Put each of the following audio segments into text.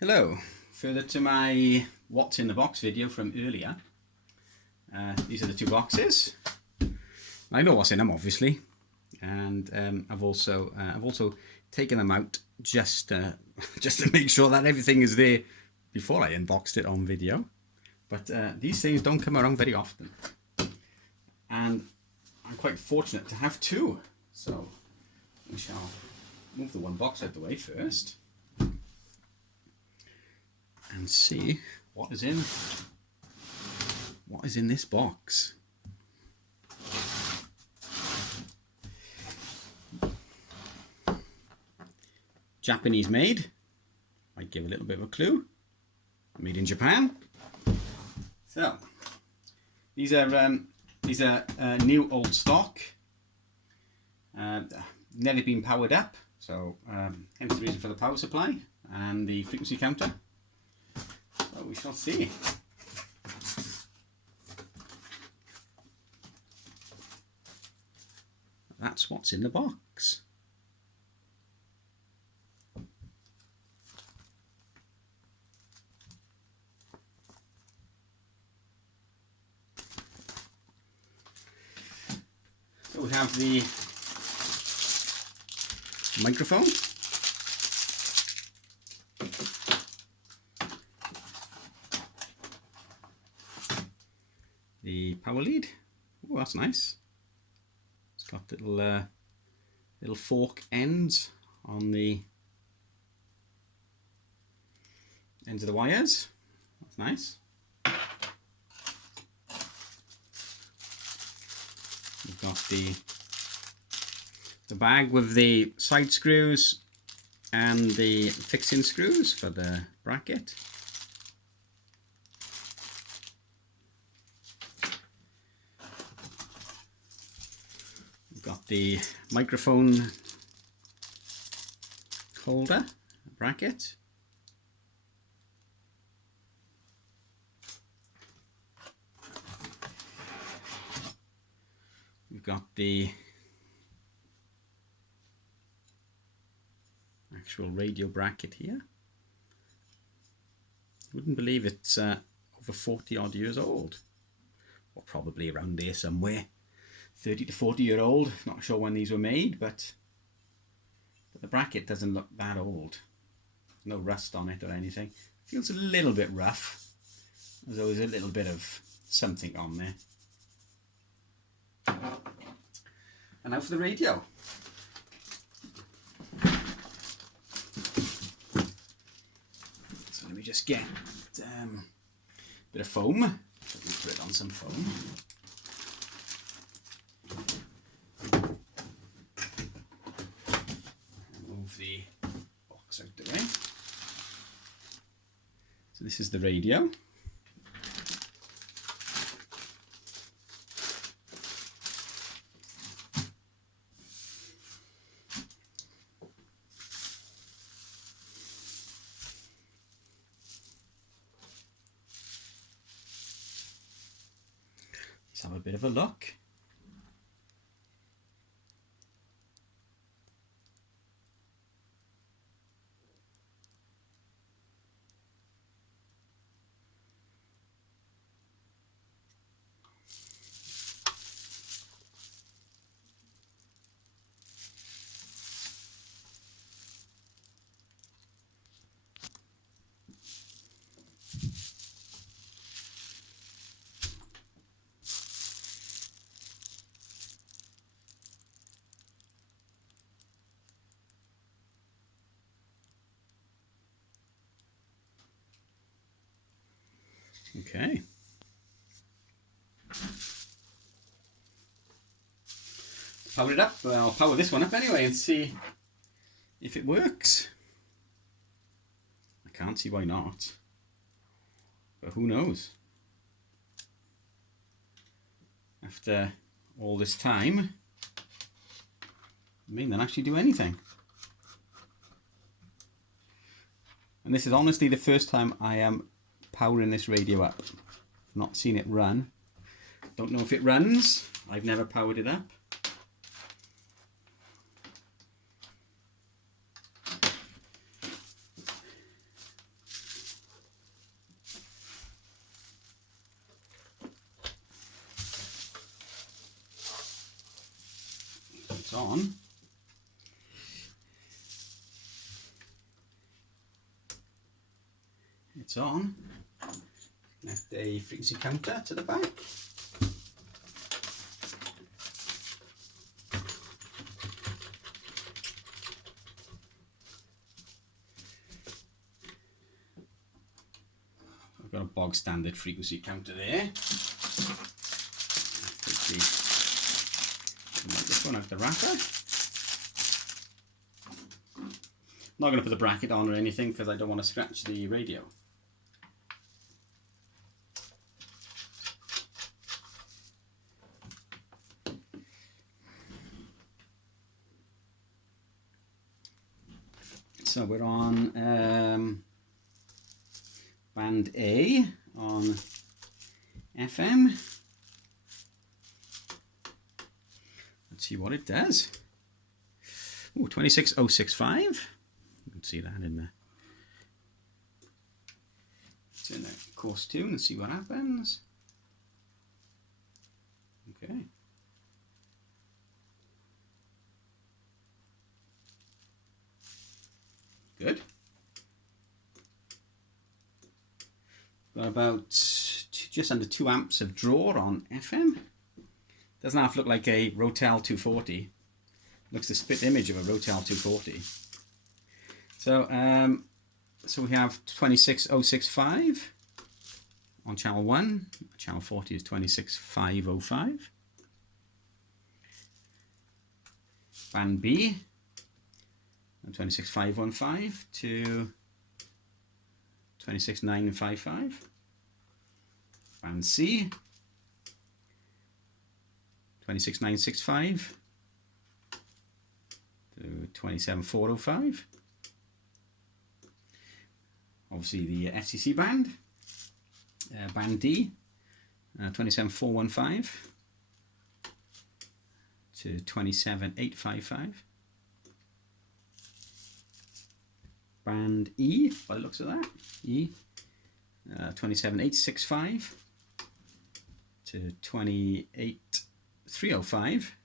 Hello, further to my what's in the box video from earlier. These are the two boxes. I know what's in them obviously, and I've also taken them out just to make sure that everything is there before I unboxed it on video. But these things don't come around very often, and I'm quite fortunate to have two. So we shall move the one box out of the way first and see what is in this box. Japanese made, might give a little bit of a clue. Made in Japan. So these are new old stock. Never been powered up, so hence the reason for the power supply and the frequency counter. So we shall see. That's what's in the box. So we have the microphone, the power lead. Oh, that's nice. It's got little fork ends on the ends of the wires. That's nice. We've got the bag with the side screws and the fixing screws for the bracket. We've got the microphone holder bracket. We've got the actual radio bracket here. Wouldn't believe it's over 40 odd years old, or probably around there somewhere. 30 to 40-year old. Not sure when these were made, but the bracket doesn't look that old. No rust on it or anything. Feels a little bit rough, as though there's a little bit of something on there. And now for the radio. So let me just get a bit of foam. Let me put it on some foam. Move the box out the way. So this is the radio. Let's have a bit of a look. Okay. Power it up. I'll power this one up anyway and see if it works. I can't see why not, but who knows? After all this time, it may not actually do anything. And this is honestly the first time I am powering this radio up. I've not seen it run. Don't know if it runs. I've never powered it up. on. It's on. Connect a frequency counter to the back. I've got a bog standard frequency counter there. Take the microphone out the wrapper. I'm not going to put the bracket on or anything because I don't want to scratch the radio. So we're on band A on FM. Let's see what it does. Oh, 26065. You can see that in there. Turn the course tune and see what happens. Okay. Good. Got about just under 2 amps of draw on FM. Doesn't have to look like a Rotel 240. Looks the split image of a Rotel 240. So, so we have 26065 on channel 1. Channel 40 is 26505. Band B, 26515 to 26955. Band C, 26965 to 27405. Obviously the FCC band. Band D, 27415 to 27855. Band E, by the looks of that, E, 27865 to 28305.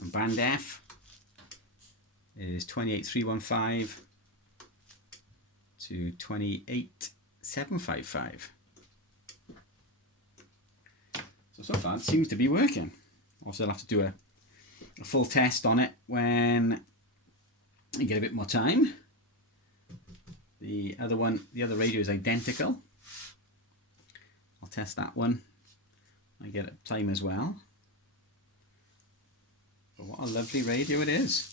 And band F is 28315 to 28755. So far it seems to be working. Also, I'll have to do a full test on it when you get a bit more time. The other radio is identical. I'll test that one. I get time as well. But what a lovely radio it is.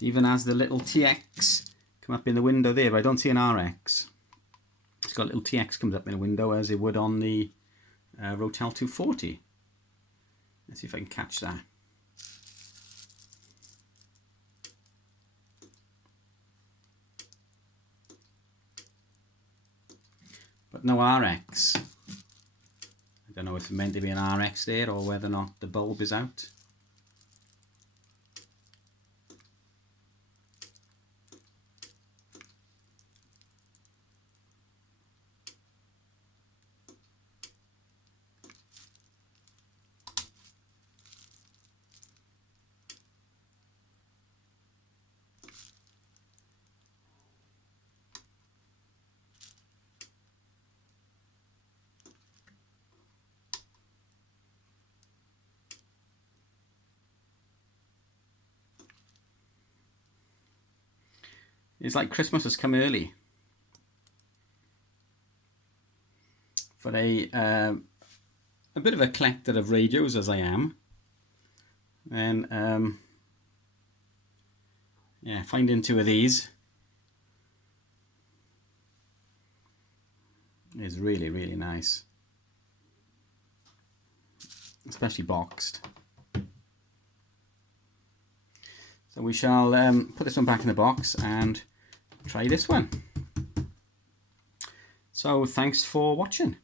It even has the little TX come up in the window there, but I don't see an RX. It's got a little TX comes up in the window as it would on the Rotel 240. Let's see if I can catch that. But no RX. I don't know if it's meant to be an RX there or whether or not the bulb is out. It's like Christmas has come early for a bit of a collector of radios as I am, and yeah, finding 2 of these is really, really nice, especially boxed. So we shall put this one back in the box and try this one. So thanks for watching.